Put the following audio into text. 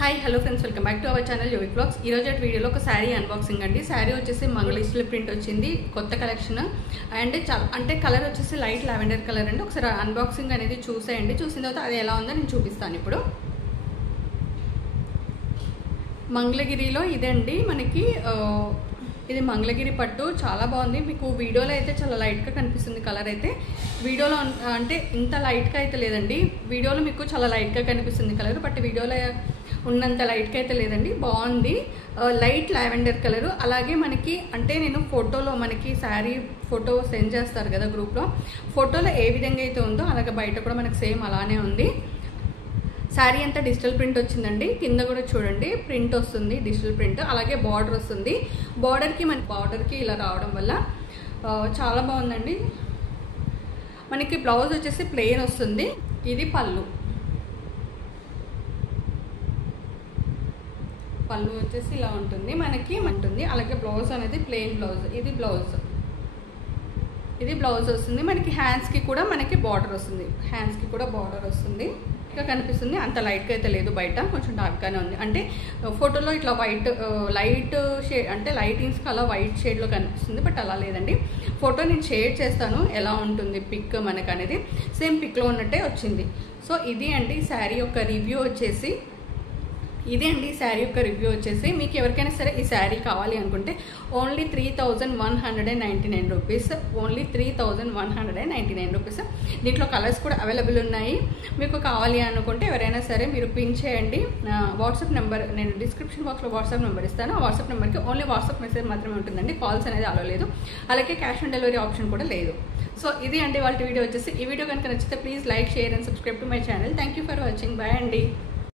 high hello friends welcome back to our channel योविक blogs video ఒక sari unboxing అండి సారీ వచ్చేసి మంగళీశ్వరి ప్రింట్ వచ్చింది కొత్త కలెక్షన్ అండ్ అంటే కలర్ వచ్చేసి లైట్ లావెండర్ కలర్ అండి ఒకసారి అన్బాక్సింగ్ అనేది చూసేయండి చూసిన తర్వాత అది ఎలా ఉందో నేను చూపిస్తాను ఇప్పుడు మంగళగిరిలో ఇదండి మనకి ఇది మంగళగిరి పట్టు చాలా బాగుంది మీకు వీడియోలో అయితే చాలా లైట్ గా కనిపిస్తుంది కలర్ అయితే వీడియోలో అంటే ఇంత లైట్ గా అయితే లేదండి వీడియోలో మీకు చాలా లైట్ గా కనిపిస్తుంది కలర్ బట్ వీడియోలో ఉన్నంత లైట్ గా అయితే లేదండి బాగుంది లైట్ లావెండర్ కలర్ అలాగే మనకి అంటే నేను ఫోటోలో మనకి సారీ ఫోటో సెండ్ చేస్తారు కదా గ్రూప్ లో ఫోటోలో ఏ విధంగా అయితే ఉందో అలాగే బయట కూడా మనకి సేమ్ అలానే ఉంది సారీ అంతా డిజిటల్ ప్రింట్ వచ్చిందండి కింద కూడా చూడండి ప్రింట్ వస్తుంది డిజిటల్ ప్రింట్ అలాగే బార్డర్ వస్తుంది బార్డర్ కి మనకి బార్డర్ కి ఇలా రావడం వల్ల చాలా బాగుందండి మనకి బ్లౌజ్ వచ్చేసి ప్లెయిన్ వస్తుంది ఇది పళ్ళు వచ్చేసి ఇలా ఉంటుంది మనకి ఉంటుంది అలాగే బ్లౌజ్ అనేది ప్లెయిన్ బ్లౌజ్ ఇది బ్లౌజ్ వస్తుంది మనకి హ్యాండ్స్ కి కూడా మనకి బార్డర్ వస్తుంది ఇంకా కనిపిస్తుంది అంత లైట్ గా అయితే లేదు బయట కొంచెం డార్క్ గానే ఉంది అంటే ఫోటోలో ఇట్లా వైట్ లైట్ షేడ్ అంటే లైటింగ్స్ కలా వైట్ షేడ్ లో కనిపిస్తుంది బట్ అలా లేదండి ఫోటో నేను షేర్ చేస్తాను ఎలా ఉంటుంది పిక్ మనకు అనేది సేమ్ పిక్ లో ఉన్నట్టే వచ్చింది సో ఇది అండి సారీ యొక్క రివ్యూ వచ్చేసి మీకు ఎవరికైనా సరే ఈ సారీ కావాలి అనుకుంటే ఓన్లీ 3199 రూపీస్ ఓన్లీ 3199 రూపీస్ దీంట్లో కలర్స్ కూడా అవైలబుల్ ఉన్నాయి మీకు కావాలి అనుకుంటే ఎవరైనా సరే మీరు పిన్ చేయండి వాట్సాప్ నెంబర్ నేను డిస్క్రిప్షన్ బాక్స్లో వాట్సాప్ నెంబర్ ఇస్తాను ఆ వాట్సాప్ నెంబర్కి ఓన్లీ వాట్సాప్ మెసేజ్ మాత్రమే ఉంటుందండి కాల్స్ అనేది అలో లేదు అలాగే క్యాష్ ఆన్ డెలివరీ ఆప్షన్ కూడా లేదు సో ఇది అండి వాళ్ళ వీడియో వచ్చేసి ఈ వీడియో కనుక నచ్చితే please like share and subscribe to my channel thank you for watching bye అండి